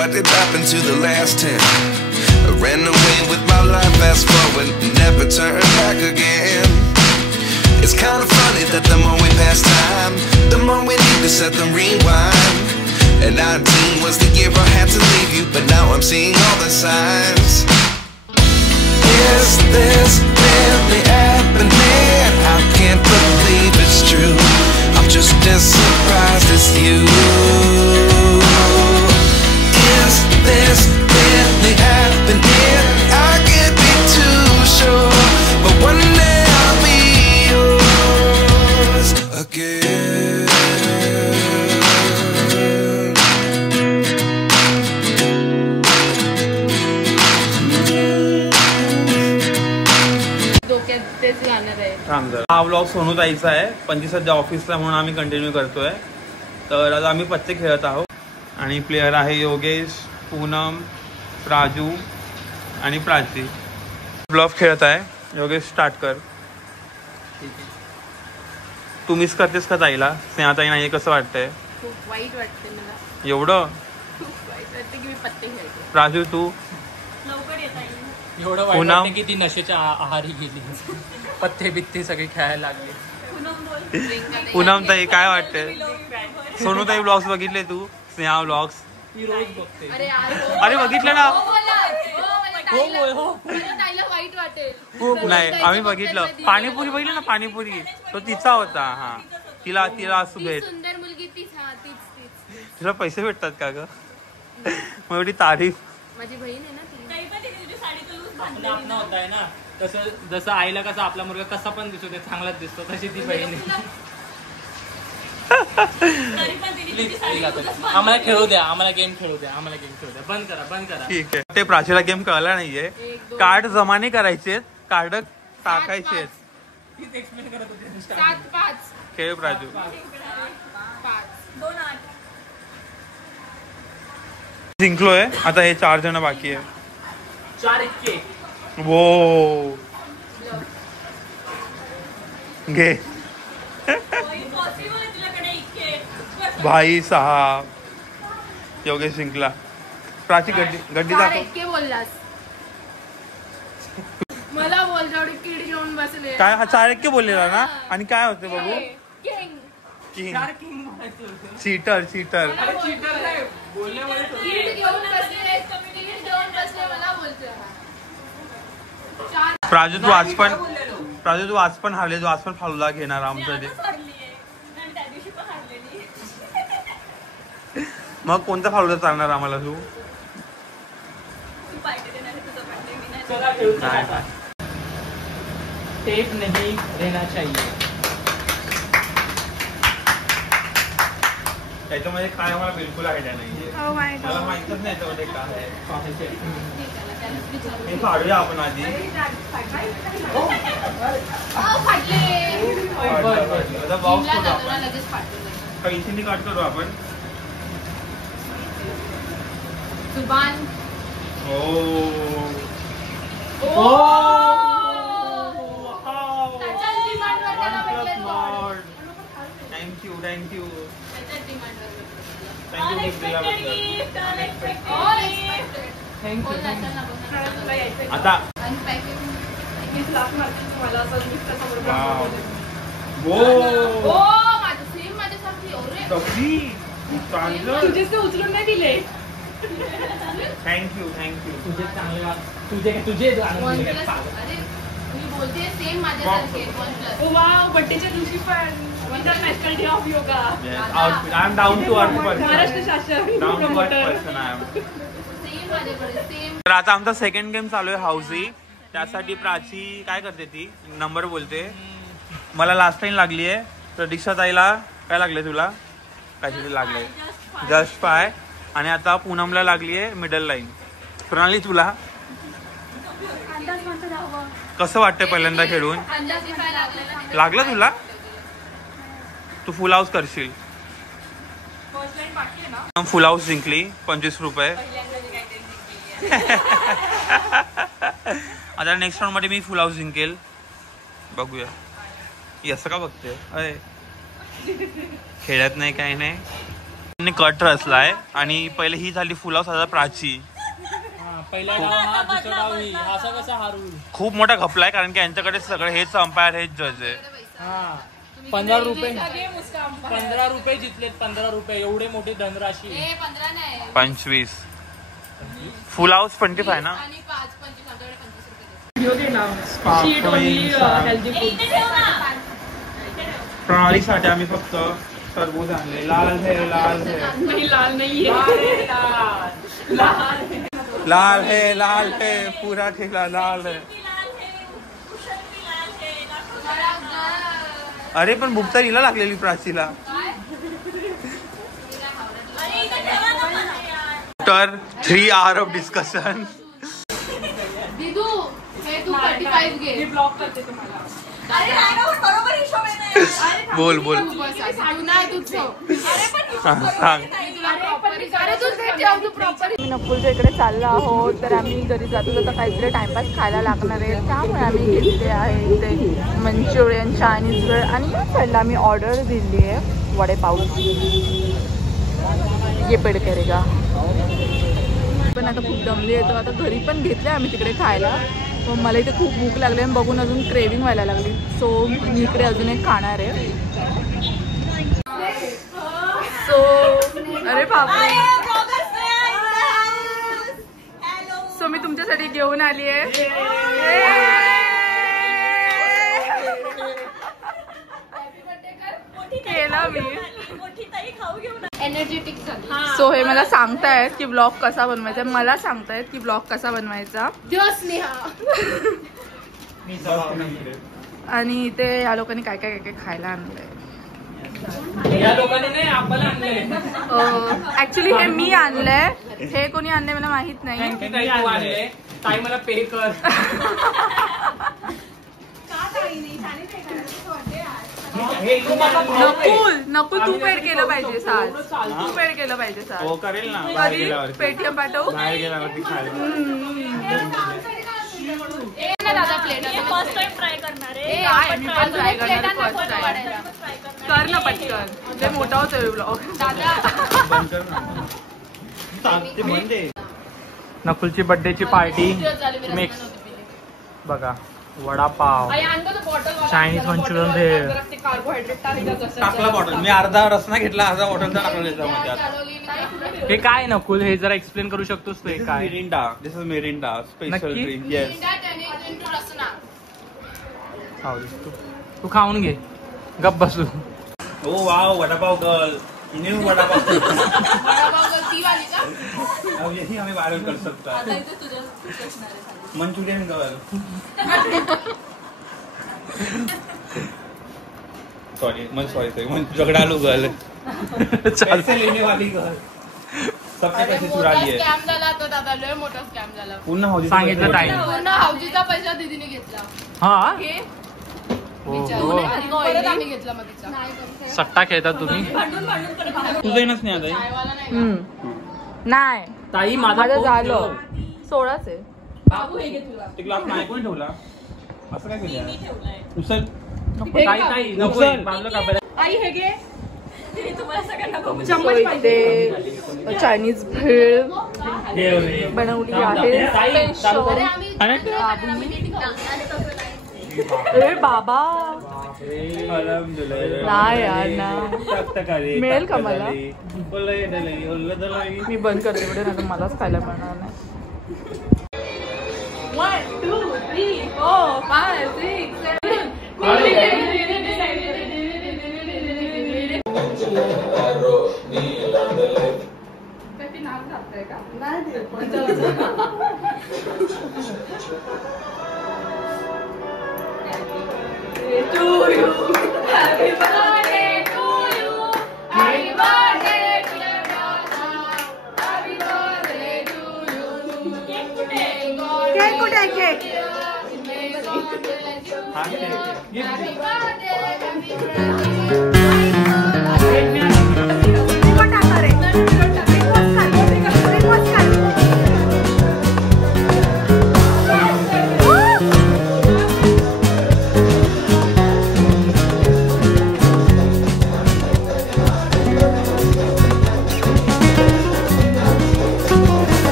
what did happen to the last 10? I ran away with my life, fast forward, never turn back again. It's kind of funny that the more we pass time, the more we need to set them rewind. And 19 was the year I had to leave you, but now I'm seeing all the signs. Is this really happening? I can't believe it's true. I'm just as surprised as you. Is this really happening? I can't be too sure, but one day I'll be yours again. हा vlog सोनूताईचा आहे, पण ती सध्या ऑफिसला म्हणून आम्ही continue करतोय. तर आता आम्ही पत्ते खेळत आहोत आणि प्लेयर आहे योगेश, पूनम, राजू आणि प्राची. ब्लॉफ खेळत आहे. योगेश स्टार्ट कर. तू मिस करतेस का ताईला? स्नेहाताई नाही, कसं वाटतंय? खूप वाईट वाटते मला. एवढं खूप वाईट वाटते की मी पत्ते खेळते. राजू तू? लवकर येता येईल. एवढं वाईट वाटतं की ती नशेच्या आहारी गेली. पत्ते बित्ते सगळे खेळायला लागले. पूनम ताई काय वाटतंय? सोनूताई व्लॉग्स बघितले तू? स्नेहा व्लॉग्स ती रोज बघते. अरे बघितलं ना? वाईट वाटेल. नाही आम्ही बघितलं. पाणीपुरी बघितलं ना? पाणीपुरी तो तिचा होता. हा तिला असू भेट. सुंदर मुलगी तीच. तिला पैसे भेटतात का ग? मग एवढी तारीफ. माझी बहीण आहे ना ती. आपला होत आहे ना, तसं जसं आईला कसं आपला मुलगा कसा पण दिसतो, चांगलाच दिसतो, तशी ती बहीण आहे. आम्हाला खेळू द्या, आम्हाला गेम खेळू द्या. बंद करा. ठीक आहे. ते प्राचीला गेम कळला नाहीये. कार्ड जमा नाही करायचे, कार्ड टाकायचे. 7-5 खेळ प्राजू. 2-8 जिंकलोय. आता हे 4 जण बाकी आहे. 4 इतके. वो घे भाई साहब. योगेश जिंकला. प्राची गड्डी दाखव. बोललास मला बोल जेवढी किड घेऊन बसले. काय हा 4 बोललेला ना? आणि काय होते बघू? किंग. चीटर. प्राजू तू आज पण हारले. तू आज पण फालुदा घेणार आमच्यासाठी. मग कोणता फालुदा चालणार आम्हाला? तू टेप नहीं रहना चाहिए. त्याच्यामध्ये काय मला बिलकुल आयडिया नाहीये. मला माहितच नाही त्यामध्ये काय आहे. हे काढूया आपण आधी. पैसे काढ करू आपण. सुभान. थँक्यू. आता उचलून नाही दिले. थँक्यू. तुझे बोलते सेम माझ्यासारखे. बड्डेच्या दिवशी पण international day of yoga. I am down to earth person. Maharashtra शासन. तर आता आमचा सेकंड गेम चालू आहे हाऊसी. त्यासाठी प्राची काय करते? ती नंबर बोलते. मला लास्ट टाइम लागली आहे. प्रतीक्षा ताईला काय लागले? तुला काहीतरी लागलंय जस्ट 5. आणि आता पूनमला लागली आहे मिडल लाईन. प्रणाली तुला कसं वाटतंय पहिल्यांदा खेळून? लागलं तुला? तू फुल हाऊस करशील. फुल हाऊस जिंकली 25 रुपये. आता नेक्स्ट राऊंड मध्ये मी फुल हाऊस जिंकेल. बघूया. असं का बघते? अरे खेळत नाही काही नाही. कट रचलाय आणि पहिले ही झाली फुलाव साधा प्राची. पहिला डाव हा, दुसरा डाव ही. असा कसा हारू? खूप मोठा घपलाय कारण की यांच्याकडे सगळे हेच अंपायर हेच जज आहे. 15 रुपये 15 रुपये जिंकलेत. 15 रुपये एवढे मोठी धनराशी. 25 फुल हाऊस 25 ना. प्रणालीसाठी आम्ही फक्त टरबूज आणले. लाल है लाल है लाल नाही लाल है लाल है पूरा ठेला लाल है. अरे पण भूक तर हिला लागलेली प्राचीला. तर 3 hours ऑफ डिस्कशन. दिदू हे तू 35 घे. ब्लॉक करते तुम्हाला. अरे बरोबर हिशोब आहे. बोल बोल सांग ना तू. सांग. आम्ही नकुलच्या इकडे चाललो आहोत. तर आम्ही घरी जातो जाता काहीतरी टाइमपास खायला लागणार आहे. त्यामुळे आम्ही घेतले आहे ते मंचुरियन चायनीज वेळ. आणि या साईडला आम्ही ऑर्डर दिली आहे वडेपावची. ये पेड करेगा. पण आता खूप दमली आहे तर आता घरी पण घेतले आम्ही तिकडे खायला. पण मला इथे खूप भूक लागली आणि बघून अजून क्रेविंग व्हायला लागली. सो मी इकडे अजून एक खाणार आहे. सो अरे बाबा. सो मी तुमच्यासाठी घेऊन आली आहे. केला मी. एनर्जेटिक. सो हे मला सांगतायत की ब्लॉग कसा बनवायचा. मला सांगतायत की ब्लॉग कसा बनवायचा. आणि इथे या लोकांनी काय काय काय खायला आणलंय. या लोकांनी नाही आपण आणलंय. ऍक्च्युली हे मी आणलंय. हे कोणी आणलंय मला माहित नाही. ताई मला पे कर. नकुल तू पेड केलं पाहिजे साल. तू पेड केलं पाहिजे साल. हो करेल ना. कधी पेटीएम पाठव. बाहेर गेल्यावरती खायला. दादा प्लेट फर्स्ट टाइम ट्राय करणार आहे. मी पण ट्राय करणार फर्स्ट टाइम. कर ना पटकन. ते मोठा होतोय ब्लॉग. नकुलची बर्थडेची पार्टी मिक्स बघा. वडापाव, चायनीज मंचुरियन भेळ. टाकला बॉटल. मी अर्धा रसना घेतला, अर्धा बॉटल टाकला त्याच्यामध्ये. हे काय नकुल हे जरा एक्सप्लेन करू शकतोस ते काय? Mirinda. This is Mirinda special drink. Yes. तू खाऊन घे. गप बसू. Oh wow vada pav girl. New vada pav. अब यही हमें वायरल कर सकता है. Manchurian girl. सॉरी झगड़ालू गर्ल. पैसे लेने वाली गर्ल. सबसे पैसे चुरा लिए. स्कॅम झाला तो दादा. लय मोठा स्कॅम झाला. पुन्हा हौजी सांगितलं टाइम. पुन्हा हौजीचा पैसा दीदीने घेतला. हा परत आम्ही घेतला मग तिचा. सट्टा खेळतात तुम्ही. तुझं नाही आता. नाही ताई माझं झालं. 16च आहे. बाबू हे घे तुला. ते ग्लास नाही कोणी ठेवला. असं काय केलं. उचल. ताई नको बाजूला कापायला. आई हे घे. सो इथे चायनीज भेळ बनवली आहे. अरे बाबा नाही यार ना. मिळेल का मला. मी बंद करते एवढे ना मलाच खायला मिळणार नाही. 1 2 3 4 5 6 7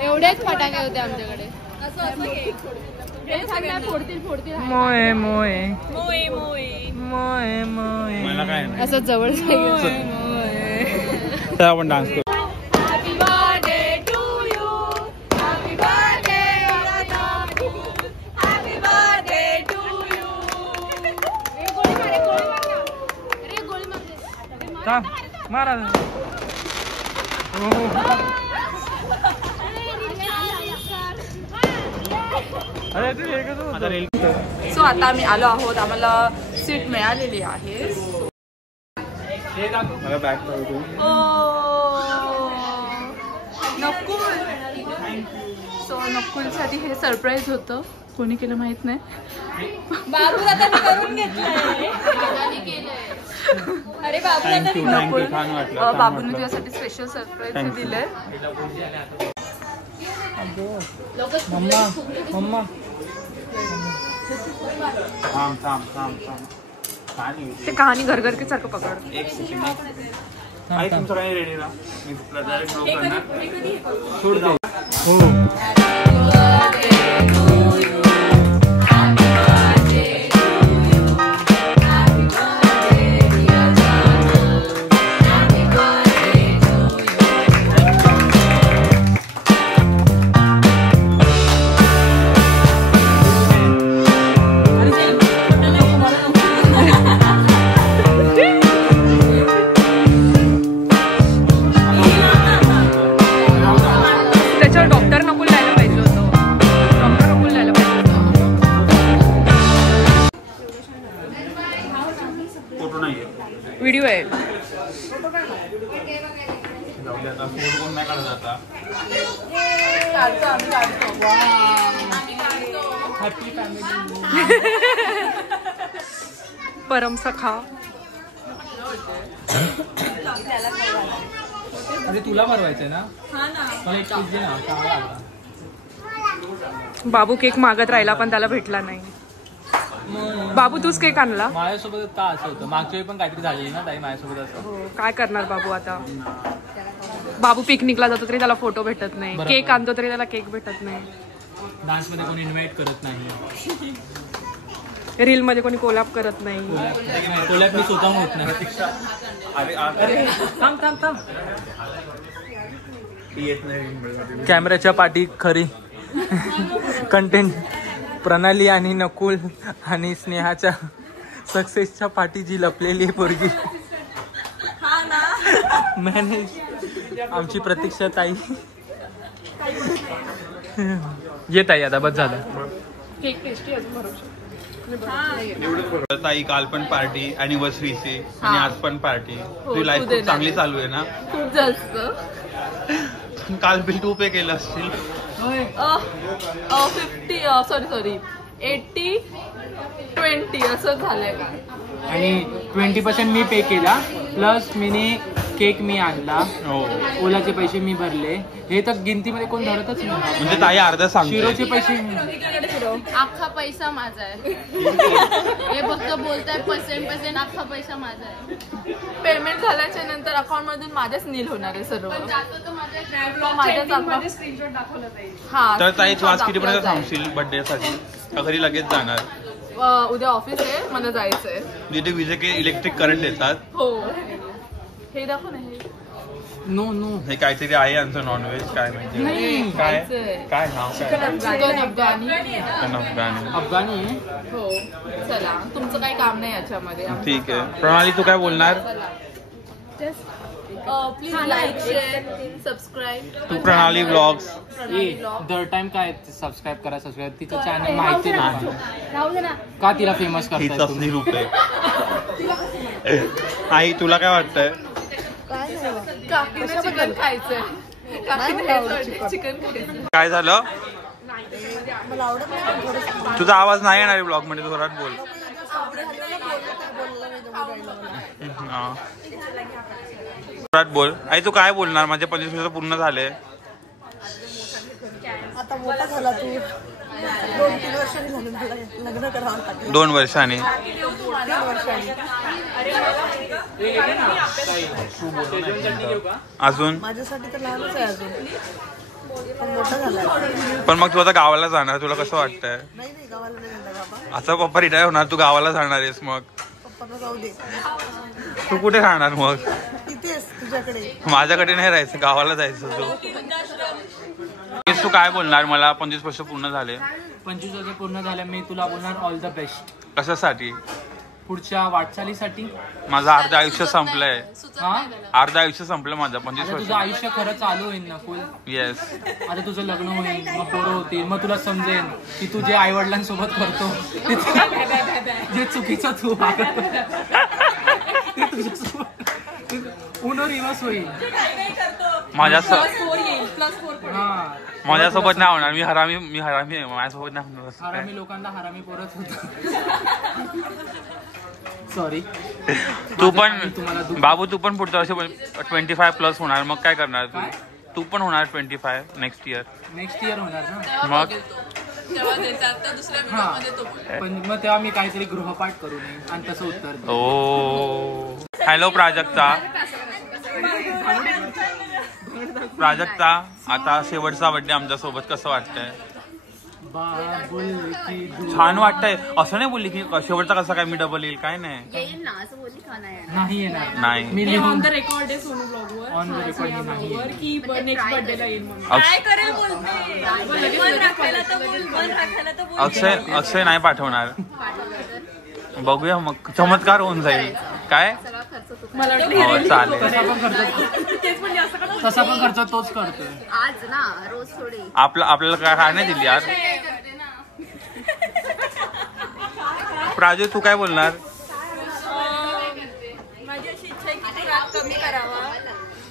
एवढेच फटाके होते आमच्याकडे. फोडतील मोये मोये मोये मोये मोये मोये. मला काय नाही. असं जवळ तर आपण डान्स करू. Happy birthday to you, happy birthday happy birthday to you. गोळी मार. मारा. सो आता आम्ही आलो आहोत, आम्हाला सीट मिळालेली आहे. मला बॅक करू. नकुल. सो नकुलसाठी हे सरप्राईज होतं, कोणी केलं माहित नाही. बाबू आता करून घेतलंय. अरे बाबू थँक्यू. छान वाटलं. बाबूने तुझ्यासाठी स्पेशल सरप्राईज दिलंय. मम्मा थांब थांब थांब थांब. ते कहाणी घरघरके सारखं पकड. एक सेकंड. आई तुमचं काही रेडी ना, मी डायरेक्ट फ्लो करणार. सोड दे. हो. व्हिडिओ आहे. परम सखा. अरे तुला भरवायचंय ना. मला एक पीस दे ना, चांगला लागला. बाबू केक मागत राहिला पण त्याला भेटला नाही. बाबू तूच केक आणला. माझ्यासोबत का असं होतं, मागच्या वेळी पण काहीतरी झालेली ना ताई माझ्यासोबत असं. काय करणार बाबू आता. बाबू पिकनिकला जातो तरी त्याला फोटो भेटत नाही, केक आणतो तरी त्याला केक भेटत नाही, डान्स मध्ये कोणी इन्व्हाइट करत नाही, रील मध्ये कोणी कोलॅब करत नाही. कोलॅब मी स्वतःहून होत नाही. थांब थांब थांब. कॅमेऱ्याच्या पाठी खरी कंटेंट प्रणाली आणि नकुल आणि स्नेहाच्या सक्सेसच्या पाठी जी लपलेली पोरगी मॅनेज आमची प्रतीक्षा ताई. येत आहे आता, बस झालं. ताई काल पण पार्टी अॅनिव्हर्सरीची आणि आज पण पार्टी. तुझी लाईफ खूप चांगली चालू आहे ना. खूप जास्त. काल बिल तू पे केलं असतील. 80-20 असं झालंय का. आणि 20% मी पे केला, प्लस मिनी केक मी आणला, ओलाचे पैसे मी भरले. हे तर गिनतीमध्ये कोण धरतच नाही. म्हणजे ताई अर्धा सांगते. शिरोचे पैसे अख्खा पैसा माझा आहे. हे फक्त बोलताय पर्सेंट अख्खा पैसा माझा आहे. पेमेंट झाल्याच्या नंतर अकाउंट मधून माझ्याच नील होणार आहे सर्व. तर ताई तू आज कितीपर्यंत थांबशील बर्थडे साठी, घरी लगेच जाणार? उद्या ऑफिस आहे, मला जायचंय. जिथे विजे के इलेक्ट्रिक करंट येतात. हो. हे दाखव ना. हे नो नो हे काहीतरी आहे आमचं नॉनव्हेज. काय म्हणजे काय काय नाव काय? चिकन अफगाणी. अफगाणी. हो. चला, तुमचं काही काम नाही याच्यामध्ये. ठीक आहे. प्रणाली तू काय बोलणार? Please like, share, subscribe. तू प्रणाली व्लॉग्स. दर टाइम काय सबस्क्राईब करा. सबस्क्राईब तिचं चॅनल माहिती नाही राहू दे ना. का तिला फेमस हीच करताय असली रूप आहे. आई तुला काय वाटतंय? काकीने चिकन खायचंय. चिकन खायचं. काय झालं? तुझा आवाज नाही येणार ब्लॉग मध्ये, जोरात बोल. जोरात बोल. आई तू काय बोलणार? माझे 25 वर्ष पूर्ण झाले. आता मोठा झाला तू. 2-3 वर्षांनी लग्न करावं लागलं. 2 वर्षांनी. 3 वर्षांनी. अजून माझ्यासाठी तर लहानच आहे अजून. मोठं झालं. पण मग तू आता गावाला जाणार, तुला कसं वाटतंय? नाही गावाला नाही जाणार बाबा. आता पप्पा रिटायर होणार, तू गावाला जाणार आहेस, मग पप्पाला जाऊ दे. तू कुठे राहणार मग? इथेच तुझ्याकडे. माझ्याकडे नाही राहायचं, गावाला जायचं तू. तू काय बोलणार? मला 25 वर्ष पूर्ण झाले. 25 वर्ष पूर्ण झाल्या, मी तुला बोलणार ऑल द बेस्ट. कशासाठी? पुढच्या वाटचालीसाठी. माझं अर्ध आयुष्य संपलंय. हा, अर्ध आयुष्य संपलं माझं 25 आता वर्ष. तुझं आयुष्य खरं चालू होईल ना फुल. येस. आता तुझं लग्न होईल, मग पोरं होतील, मग तुला समजेल की तू जे आई वडिलांसोबत करतो जे चुकीचं तू ते तुझ्यासोबत पुनर्विवास होईल. माझ्यासोबत नाही होणार. मी हरामी आहे, माझ्यासोबत नाही होणार. हरामी लोकांना हरामी पोरच होत. सॉरी. तू पण बाबू, तू पण पुढच्या वर्षी 25+ होणार. मग काय करणार तू? तू पण होणार 25 नेक्स्ट इयर होणार ना. मग पण मग तेव्हा मी काहीतरी गृहपाठ करू नये आणि तसं उत्तर. ओ हॅलो प्राजक्ता. आता शेवटचा बर्थडे आमच्या सोबत, कसं वाटतंय? छान वाटतंय. असं नाही बोलली की शेवटचा कसा काय मी डबल येईल, काय नाही. नाही येणार. नाही मी ऑन द रेकॉर्ड आहे सोनू ब्लॉगवर. ऑन द रेकॉर्ड नाही की नेक्स्ट बर्थडेला येईल म्हणून. काय करेल बोलते? मन राखायला तर बोल. अक्षय नाही पाठवणार. बघूया मग, चमत्कार होऊन जाईल. काय मला चालेल. तसा पण खर्च तोच करतोय आज ना, रोज थोडी. आपल्याला काय नाही दिली यार. प्राजू, तू काय बोलणार? माझी अशी इच्छा आहे की तू राग कमी करावा,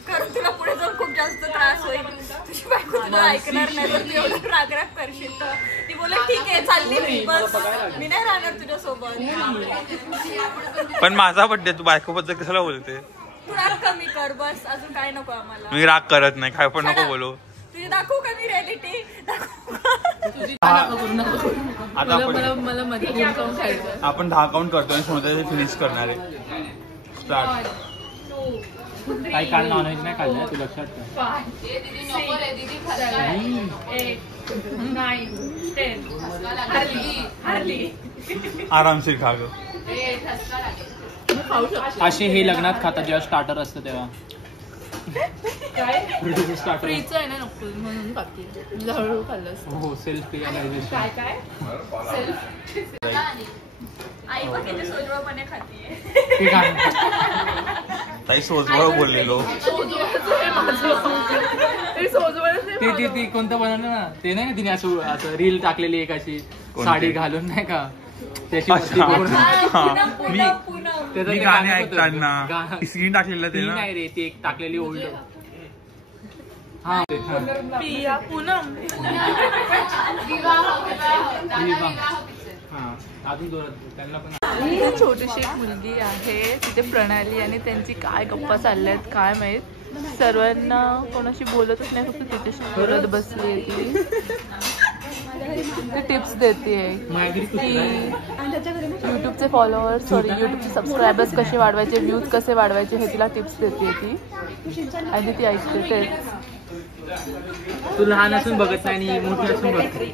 कारण तुला पुढे जाऊन खूप जास्त त्रास होईल. तुझी बायको तुला ऐकणार नाही जर तू एवढं राग करशील तर. ती बोलत ठीक आहे, चालली मी, बस मी नाही राहणार तुझ्यासोबत. पण माझा बर्थडे, तू बायकोबद्दल कशाला बोलते? तू राग कमी कर बस, अजून काय नको आम्हाला. मी राग करत नाही, काय पण नको बोलू. तुझी दाखवू का मी रियालिटी? आता आपण 10 काउंट करतो आणि समजा फिनिश करणार आहे. स्टार्ट. काही काल नॉनव्हेज नाही खाल्लं, तू लक्षात ठेव. आरामशीर खा गं. असे हे लग्नात खातात जेव्हा स्टार्टर असतं तेव्हा. स्टार्टर आहे ना, नको म्हणून खाते. हळूहळू खाल्लं. हो, सेल्फ रिअलायझेशन. आई बघ किती सोजवळपणे खातीये. ताई सोजवळ बोललेलो. ती कोणतं बनवलं ना, ते नाही का तिने असं रील टाकलेली एक अशी साडी घालून, नाही का त्याची मी गाणे ऐकताना स्क्रीन टाकलेलं ते नाही रे, ती एक टाकलेली ओल्ड. हा पिया पूनम. ही छोटीशी एक मुलगी आहे तिथे, प्रणाली, आणि त्यांची काय गप्पा चालल्यात काय माहित. सर्वांना कोणाशी बोलतच नाही, फक्त तिच्याशी बोलत बसली आहे ती. टिप्स देते की यूट्यूबचे फॉलोअर्स, यूट्यूबचे सबस्क्रायबर्स कसे वाढवायचे, व्ह्यूज कसे वाढवायचे, हे तिला टिप्स देते ती. आणि ती ऐकते तेच. तू लहान असून बघत नाही आणि मोठी असून बघते.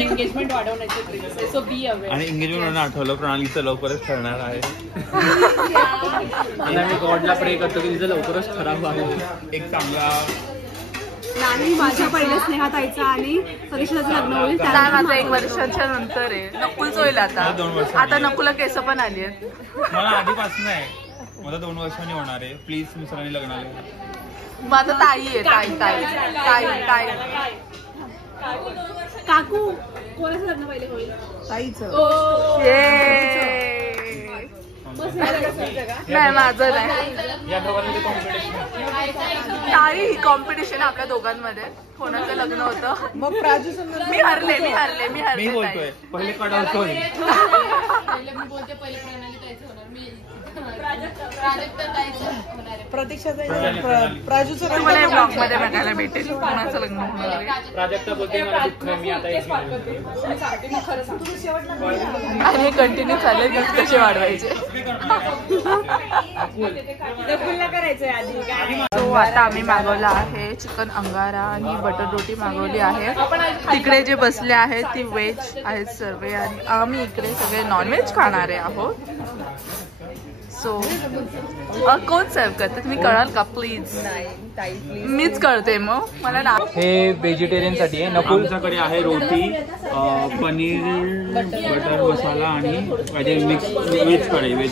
एंगेजमेंट वाढवण्याचे ट्रिक्स. So be aware. आणि एंगेजमेंट आठवलं, प्रणालीचं लवकरच ठरणार आहे. मी गॉडला प्रे करतो की तिचं लवकरच खराब व्हावं. एक चांगला नाही, माझ्या पहिल्या स्नेहाताईचं आणि परीक्षेचं लग्न होईल. काय माझं 1 वर्षाच्या नंतर आहे. नकुलच होईल आता. 2 वर्ष. आता नकुला केस पण आली आहेत. मला आधीपासून आहे. मला 2 वर्षांनी होणार आहे. प्लीज मी सगळ्यांनी लग्नाला. माझं ताई आहे. ताई काकू कोणाचं लग्न पहिले होईल? ताईचं. नाही, माझं नाही. ताई कॉम्पिटिशन आपल्या दोघांमध्ये कोणाचं लग्न होतं. मग प्राजू मी हरले. मी बोलतोय पहिले कडवतोय. प्राजूचं तुम्हाला ब्लॉग मध्ये बघायला भेटेल कोणाचं लग्न होणार आहे. प्राजक्ता बोलते मला दुःख आहे, मी आता एक आणि हे कंटिन्यू चालले गिफ्ट कसे वाढवायचे. सो आता आम्ही मागवला आहे चिकन अंगारा आणि बटर रोटी मागवली आहे. तिकडे जे बसले आहेत ती व्हेज आहेत सर्व आणि आम्ही इकडे सगळे नॉनव्हेज खाणारे आहोत. सो कोण सर्व करते तुम्ही कळाल का प्लीज. मीच कळते मग मला ना. हे व्हेजिटेरियन साठी आहे. नकुल आमच्याकडे आहे रोटी, पनीर बटर मसाला आणि मिक्स व्हेज कढई आणि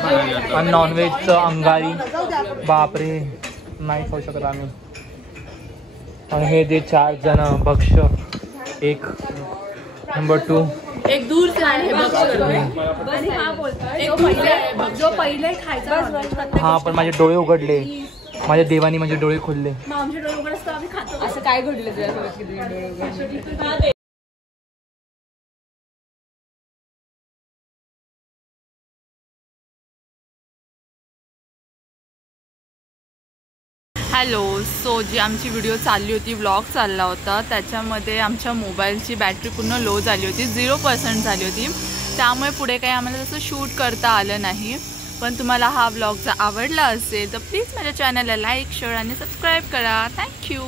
खाणारे आता. आणि नॉनव्हेजचं अंगारी. बापरे नाही खाऊ शकत आम्ही. आणि हे जे 4 जण भक्ष्य, एक नंबर 2 एक दूर से आए हैं जो पहिले खायचा. हा पण माझे डोळे उघडले, माझ्या देवानी माझे डोळे खोलले. आमचे डोळे उघडच तर आम्ही खातो. असं काय घडलं तुझ्यासोबत की तुझे डोळे उघडले? हॅलो. सो जी आमची व्हिडिओ चालली होती, व्लॉग चालला होता, त्याच्यामध्ये आमच्या मोबाईलची बॅटरी पूर्ण लो झाली होती, 0% झाली होती. त्यामुळे पुढे काही आम्हाला तसं शूट करता आलं नाही. पण तुम्हाला हा व्लॉग जर आवडला असेल तर प्लीज माझ्या चॅनलला लाईक, शेअर आणि सबस्क्राईब करा. थँक्यू.